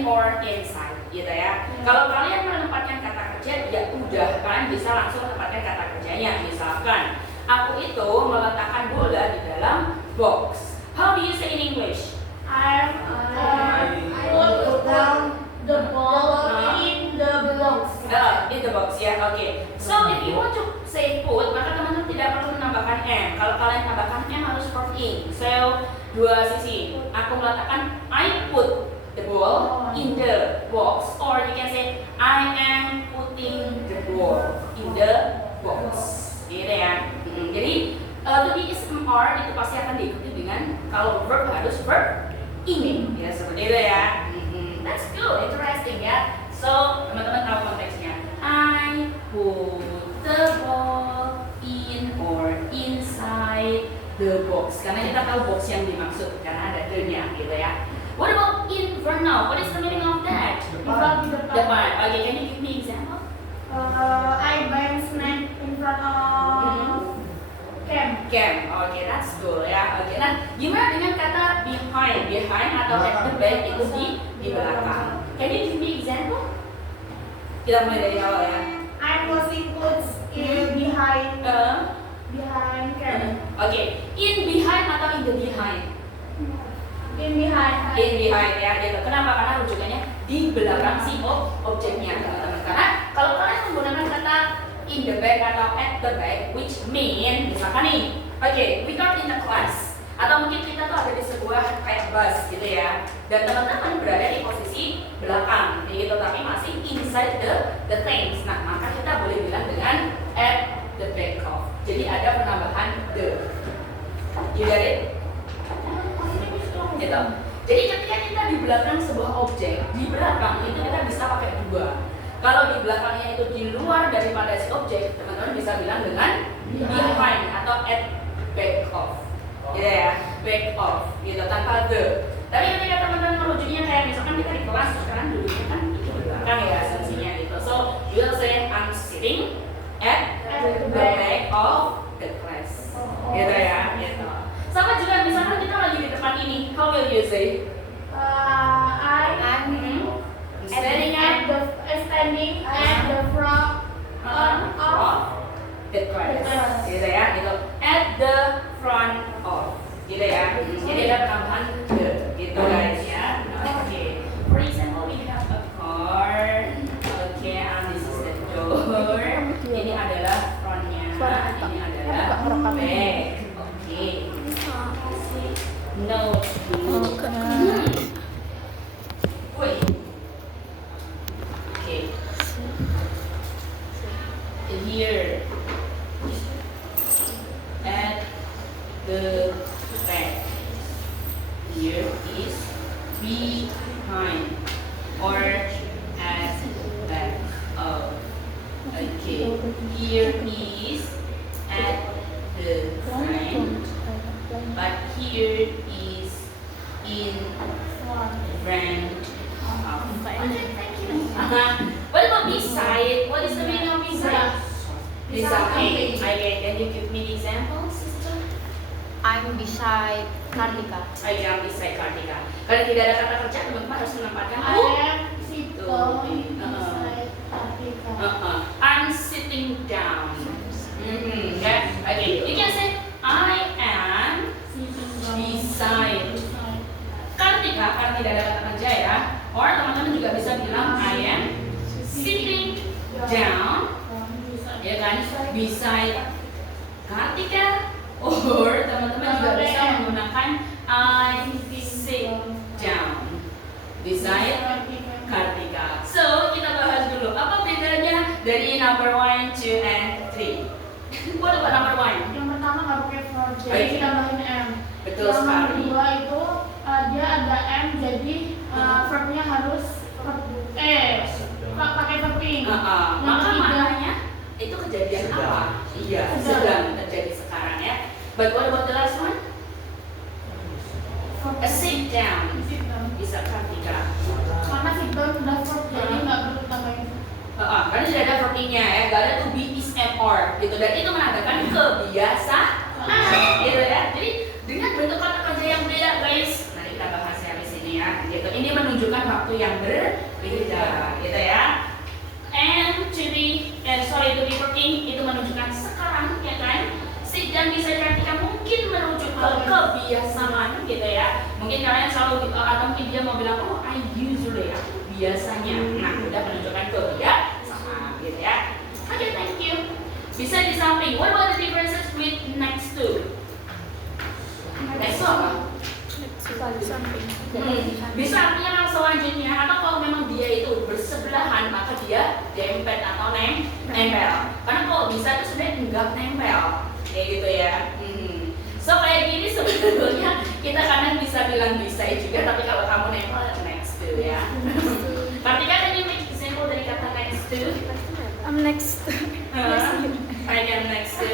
in or inside, gitu ya. Kalau kalian menempatkan kata kerja, ya udah kalian bisa langsung menempatkan kata kerjanya. Misalkan, aku itu meletakkan bola di dalam box. How do you say in English? I put down the ball in the box. In the box, ya, oke. So if you want to say put, maka teman-teman tidak perlu menambahkan m. Kalau kalian tambahkan m harus verb in. So dua sisi. Aku meletakkan, I put the ball in the box, or you can say I am putting the ball in the box. Gitu ya. Jadi to be is or itu pasti akan diikuti dengan kalau verb harus verb in. Ya seperti itu ya. That's good, interesting ya. So teman-teman tahu konteksnya. I put the ball in or inside the box. Karena kita tahu box yang dimaksud karena ada the-nya gitu ya. What about in for now? What is the meaning of that? Depan. Okay, can you give me example? I buy snack in front of camp. Okay, that's good ya. Okay, nah gimana dengan kata behind? Behind atau at the back itu di belakang. Can you give me example? Kita mulai dari awal ya. I'm washing clothes in behind camp. Okay, in behind atau in the behind? In behind Ya gitu. Kenapa? Karena rujukannya di belakang si objeknya teman-teman. Karena kalau kalian menggunakan kata in the back atau at the back, which mean misalkan nih, we are in the class, atau mungkin kita tuh ada di sebuah kayak bus gitu ya, dan teman-teman berada di posisi belakang gitu, tapi masih inside the things. Nah maka kita boleh bilang dengan at the back of. Jadi ada penambahan the. You get it? Gitu. Jadi ketika kita di belakang sebuah objek, di belakang itu kita bisa pakai dua. Kalau di belakangnya itu di luar daripada si objek, teman-teman bisa bilang dengan behind atau at back of. Gitu ya, back of gitu tanpa the. Tapi ketika teman-teman merujuknya kayak misalkan kita di kelas sekarang duduknya kan itu di belakang ya asumsinya gitu. So you will say I'm sitting at the back of the class. Gitu ya, gitu. Sama juga misalkan kita lagi di depan ini, how will you say? I'm standing at the front of the class. Gitu ya, gitu. At the front of. Gitu ya. Jadi ada tambahan the gitu guys ya. Okay. For example, we have a car. Okay, and this is the door. Ini adalah frontnya. Ini adalah back. Okay. No. Wait. Okay. Here. At the back. Here is behind or at back of. Okay. Here is at the front. But here is in front of. What about beside? What is the meaning of beside? Beside. Okay, can you give me examples, sister? I'm beside Kartika. I'm beside Kartika. Kalau tidak ada kata kerja, teman-teman harus menempatkan I am sitting beside Kartika. I'm sitting down. Okay, you can say I am beside Kartika karena tidak ada kata kerja ya. Or teman-teman juga bisa bilang I am sitting down, ya kan, beside Kartika. Or teman-teman juga bisa menggunakan I sit down beside Kartika. So kita bahas dulu apa bedanya dari number 1, 2, and 3. What about number 1? Yang pertama nggak pakai verb, jadi kita tambahin m. Betul yang sekali. Yang kedua itu dia ada m, jadi verbnya harus pakai verb in. Maka maknanya itu kejadian apa? Iya, sedang terjadi sekarang ya. But what about the last one? A sit down. Bisa Kartika. Karena sit down udah verb, jadi nggak perlu tambahin. Karena tidak ada verb-nya ya, nggak ada to be, is, and, or gitu, dan itu menandakan kebiasaan gitu ya. Jadi dengan bentuk kata kerja yang beda guys, nanti kita bahas ya di sini ya gitu. Ini menunjukkan menunjukkan waktu yang berbeda, gitu ya. And to be working itu menunjukkan sekarang, ya kan? Sit dan bisa Kartika mungkin merujuk ke kebiasaan, gitu ya. Mungkin kalian selalu atau mungkin dia mau bilang, oh I usually, aku biasanya. Nah, udah menunjukkan kebiasaan, gitu ya. Oke, thank you. Bisa di samping. What about the differences with next to? Next to apa? Bisa artinya yang selanjutnya, atau kalau memang dia itu bersebelahan maka dia dempet atau nempel. Karena kalau bisa itu sebenarnya enggak nempel, kayak gitu ya. So kayak gini sebetulnya kita kadang bisa bilang bisa juga, tapi kalau kamu nempel next to ya. Kartika, can you make example dari kata next to? I'm next. I can next to.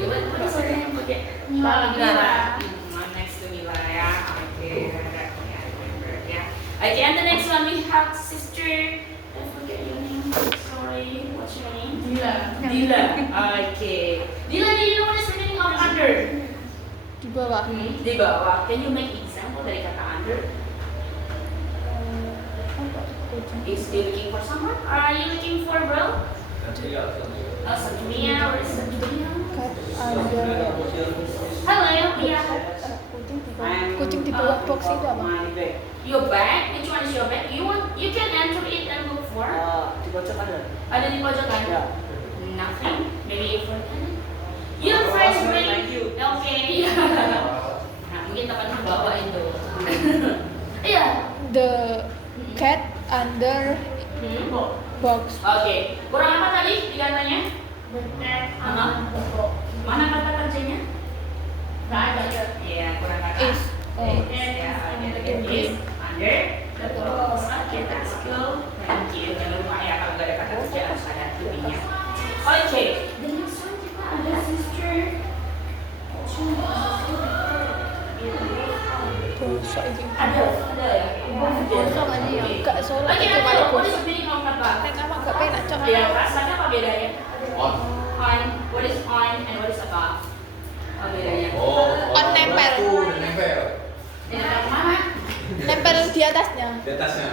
What is her name? Mila. Next to Mila ya. Okay, I remember. Yeah. Okay, and the next one we have sister. I forget your name. Sorry. What's your name? Dila. Okay. Dila, do you know what is the meaning of under? Di bawah. Di bawah. Can you make example dari kata under? Is he looking for someone? Are you looking for bro? Satria, or is Satria? Hello, yeah. Kucing di bawah box itu apa? Your bag? Which one is your bag? You can enter it and look for. Di pojok ada. Ada di pojokan? Ya. Nothing. Maybe you forgot. Your friends bring. Okay. Nah, mungkin tempat membawa itu. Iya. The cat under box. Oke. Kurang apa tadi dikatanya? Mana kata kerjanya? Nggak ada. Iya, kurang kata. Is. Oh. Ya, is under the box. Oke, that's cool. Thank you. Jangan lupa ya kalau nggak ada kata kerja harus ada to-be-nya. Oke. The next one kita ada sister. Bosok itu. Ada ya. Bosok aja ya. Gak sholat Oke, itu ada. malah What is bosok. the meaning of kata? Nek apa gak penak cok. Dia rasanya apa bedanya? On. On. What is on and what is above? Apa bedanya? On nempel. Nempel. Ini dari mana? Nempel di atasnya. Di atasnya.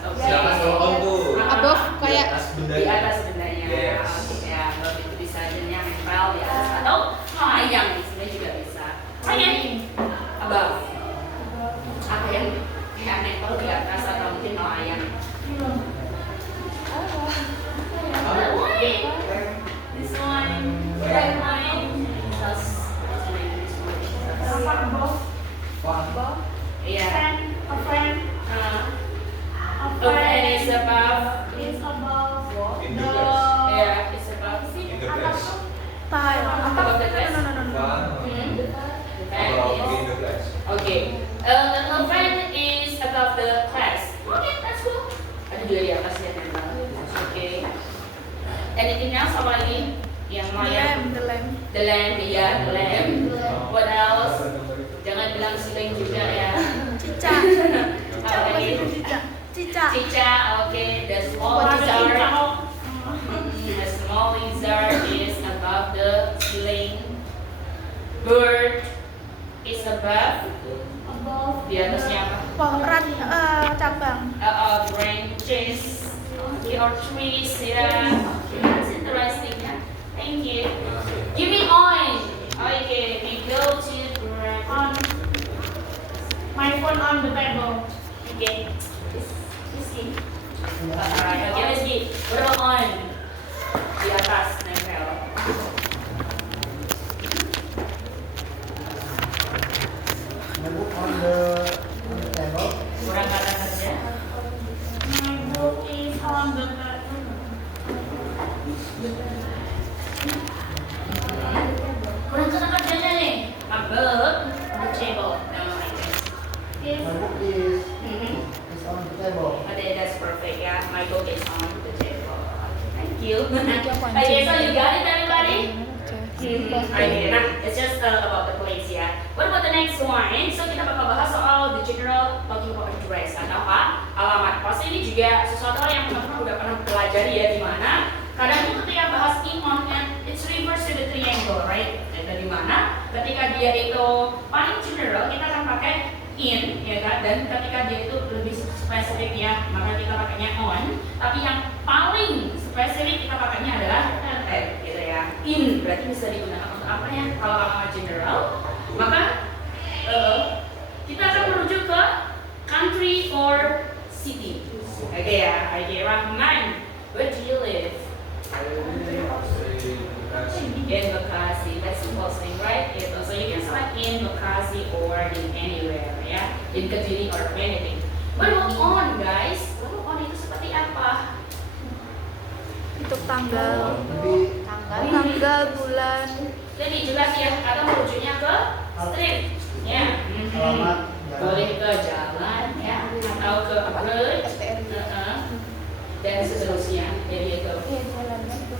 Oke. Siapa kalau on tuh? Above Di kayak atas benda. Di atas bendanya. Yes. Oke, ya. Above itu bisa jadinya nempel di atas atau melayang di sini juga bisa. Oke. Above. Apa yang kayak nempel di atas atau mungkin melayang? This one. That one. Plus. Iya. A friend And it's above. is above In the the glass. Yeah, it's above. In the glass. tile. Above the glass. No. One. And Above is in the glass. okay. The friend is above the class. Okay, that's cool. Ada juga di atas ya memang. Okay. Anything else? Apa lagi? Yang lain? The lamp. The lamp, iya, the lamp. What else? Jangan bilang siling juga ya. Cica. Apa lagi? Cica. Cica, okay. The small lizard. The small lizard is above the ceiling. Bird is above. Di atasnya apa? Pohon cabang. Branches or trees, yeah. Okay, that's interesting, yeah. Thank you. Give me on. Okay, we go to on my phone on the table. Okay. Let's see. Alright, okay, let's see. What about on? Di atas, nempel. Kurang kata kerja. My book is on the Kurang kata kerjanya nih. Above the table. No, I think. is Okay, that's perfect. Yeah, my book is on the table. Thank you. Jangan Okay, so you got it, everybody? Oke. Okay, nah, it's just about the place ya. What about the next one? So kita bakal bahas soal the general talking about address atau apa? Alamat. Pasti ini juga sesuatu yang teman-teman udah pernah pelajari ya, di mana kadang tuh ketika bahas in on and it's reverse to the triangle, right? Dari mana? Ketika dia itu paling general, kita akan pakai in, ya kan? Dan ketika dia itu lebih spesifik ya, maka kita pakainya on. Tapi yang paling spesifik kita pakainya adalah at, gitu ya. In berarti bisa digunakan untuk apa ya? Kalau alamat general, maka kita akan merujuk ke country or city. Oke ya, oke. Rahman, where do you live? In Bekasi. That's the first thing, right? So you can select in Bekasi or in anywhere, ya. In Kediri or anything. What about on, guys? What about on itu seperti apa? Untuk tanggal, Tanggal. bulan. Jadi jelas ya, atau merujuknya ke street, ya. Alamat, Boleh ke jalan, ya, atau ke road, dan seterusnya. Jadi itu. Iya, jalannya itu.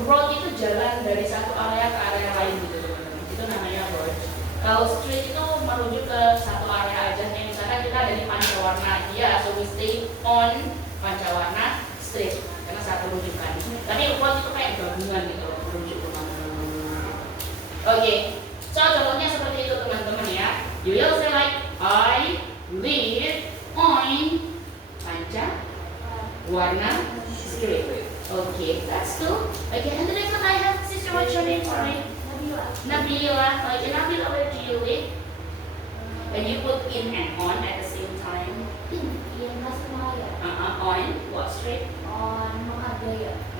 Road itu jalan dari satu area ke area lain gitu, teman-teman. Itu namanya road. Kalau street itu merujuk ke satu area aja. Kayak misalkan kita ada di Pancawarna, ya, so we stay on Pancawarna Street karena satu rujukan. Tapi road itu kayak gabungan gitu, merujuk kemana-mana. Oke, so contohnya seperti itu teman-teman ya. You will say like I live on Pancawarna Street. Okay, that's cool. Okay, and the next one I have, sister, what's your name? Sorry. Nabila. Okay, Nabila, where do you live? When you put in and on at the same time. On what street?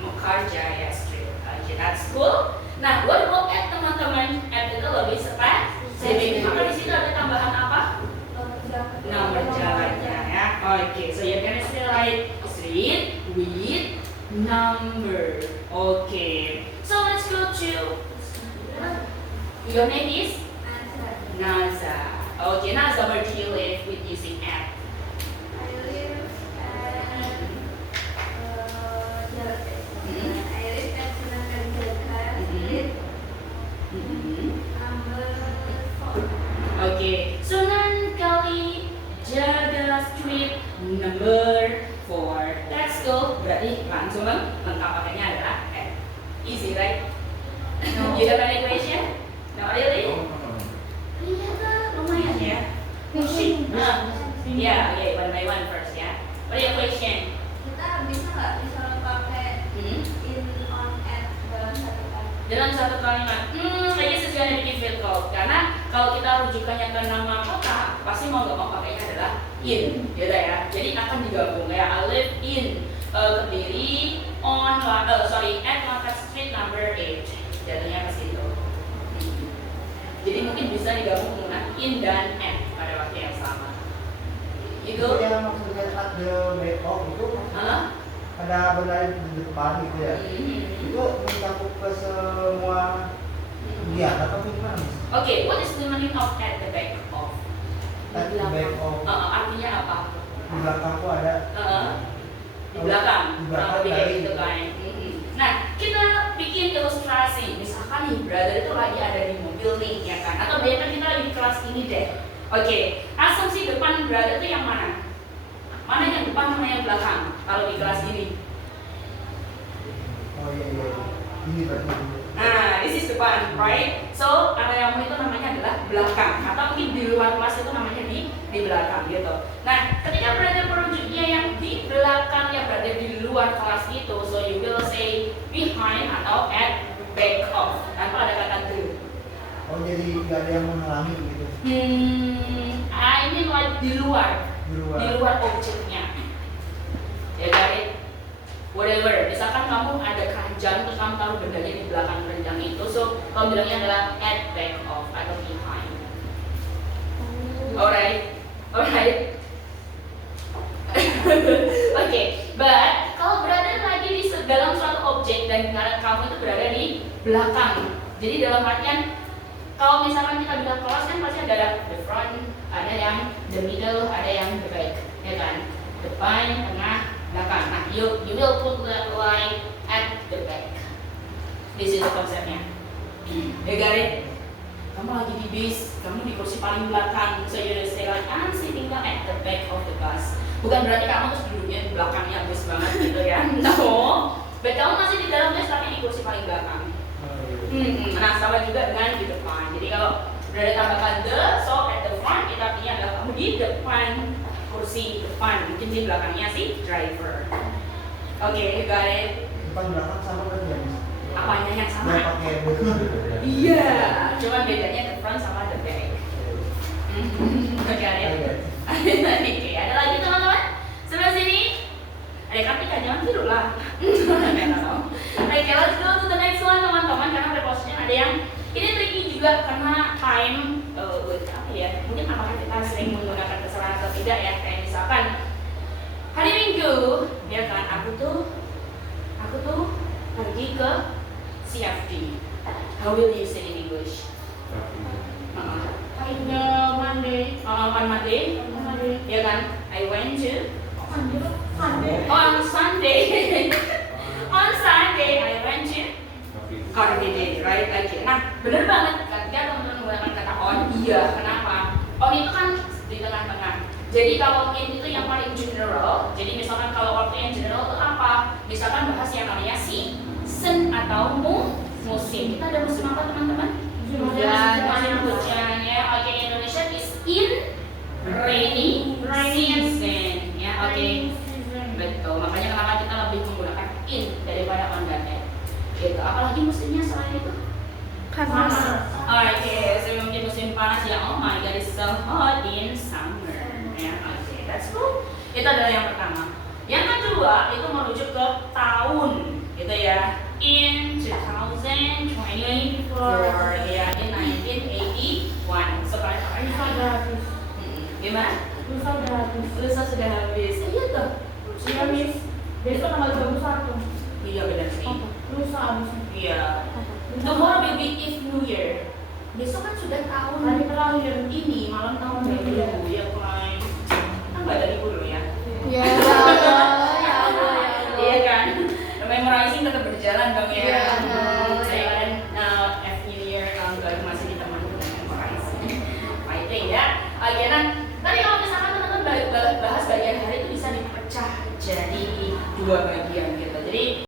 Mekarjaya Street. Okay, that's cool. Nah, what about at teman-teman? At itu lebih spesifik. Maka di situ ada tambahan apa? Nomor jalannya ya. Okay, so you're gonna say like street with number. Okay. So let's go to your name is Naza. Okay, Naza, where do you live with using at? Okay, Sunan Kalijaga Street number 4. That's cool. Berarti langsung lengkap pakainya adalah at. Easy, right? You have any question? No, really? Iya, lumayan ya. Yeah, okay, one by one first ya. What are your question? Dalam satu kalimat, I guess it's gonna be difficult karena kalau kita rujukannya ke nama kota, pasti mau nggak mau pakainya adalah in, gitu ya. Jadi akan digabung ya. I live in Kediri at Langkat Street number 8. Jatuhnya ke situ. Jadi mungkin bisa digabung menggunakan in dan at pada waktu yang sama. Itu. yang maksudnya ada back off itu ada benda di depan gitu ya. Itu mencakup ke semua kegiatan atau gimana? Okay, what is the meaning of at the back of? At the back of. Artinya apa? Di belakangku ada. Di belakang, Di belakang kurang lebih kayak dari- gitu kan. Nah, kita bikin ilustrasi. Misalkan nih, brother itu lagi ada di mobil nih, ya kan? Atau bayangkan kita lagi di kelas ini deh. Oke, asumsi depan brother itu yang mana? Mana yang depan, mana yang belakang? Kalau di kelas ini. Oh iya. Ini berarti. Nah, this is depan, right? So, areamu itu namanya adalah belakang. Atau mungkin di luar kelas itu namanya di belakang gitu. Nah, ketika berada merujuknya yang di belakang, yang berada di luar kelas itu, so you will say behind atau at back of tanpa ada kata the. Oh jadi nggak ada yang menghalangi gitu. I mean like di luar objeknya. Ya guys, whatever. Misalkan kamu ada keranjang terus kamu taruh bendanya di belakang keranjang itu, so kamu bilangnya adalah at back of atau behind. Alright. Okay, but kalau berada lagi di dalam suatu objek dan kamu itu berada di belakang. Jadi dalam artian kalau misalkan kita bilang kelas kan pasti ada the front, ada yang the middle, ada yang the back, ya kan? Depan, tengah, belakang. Nah, you will put the line at the back. This is konsepnya. You got it? Kamu lagi di bis, kamu di kursi paling belakang, so you say like I'm sitting down at the back of the bus. Bukan berarti kamu terus duduknya di belakangnya bus banget gitu ya. No. But kamu masih di dalam bus tapi di kursi paling belakang. Nah, sama juga dengan di depan. Jadi kalau berada tambahkan the, so at the front front itu artinya adalah kamu di depan kursi depan, mungkin di belakangnya si driver. Oke, got it. Depan belakang sama kan ya? Apanya yang sama? Dia pakai baju. Iya, cuman bedanya the front sama the back. Got it. Oke, ada lagi teman-teman? Sebelah sini. Ada Kartika, jangan tidur lah. Oke, let's go to the next one teman-teman, karena preposition ada yang ini tricky juga karena time apa ya? Mungkin apakah kita sering menggunakan kesalahan atau tidak ya? Kayak misalkan hari Minggu, ya kan? Aku tuh pergi ke CFD. How will you say in English? In the Monday. On Monday, ya kan? I went to Sunday. on Sunday. On Sunday, I went to Coffee Day, right? Oke. Nah, bener banget ketika teman-teman menggunakan kata on, iya. Kenapa? On itu kan di tengah-tengah. Jadi kalau in itu yang paling general. Jadi misalkan kalau waktu yang general itu apa? Misalkan bahas yang namanya season atau musim. Kita ada musim apa teman-teman? Musim hujan ya. Oke, Indonesia is in rainy season. Ya, oke. Betul. Makanya kenapa kita lebih menggunakan in daripada on dan at. Gitu. Apalagi musimnya selain itu? Panas. Oke, sebelum musim panas ya. Oh my god, it's so hot in summer. Ya, oke, that's cool. Itu adalah yang pertama. Yang kedua itu merujuk ke tahun, gitu ya. In 2024, ya, in 1981. Sekarang Lusa udah habis. gimana? Lusa udah habis. Lusa sudah habis. Iya tuh. Iya, Miss. Besok tanggal 21. Iya benar sih. Lusa habis. Iya. Tomorrow will be if New Year. Besok kan sudah tahun Hari terakhir. ini, malam tahun baru ya kan. Kan nggak ada libur loh ya. Ya Allah, ya Allah, ya Allah. Iya kan. Memorizing tetap berjalan dong ya. Iya, Saya kan F New Year tahun baru masih ditemani dengan memorizing. Fighting ya. Oke, nah tadi kalau misalkan teman-teman bahas bagian hari itu bisa dipecah jadi dua bagian.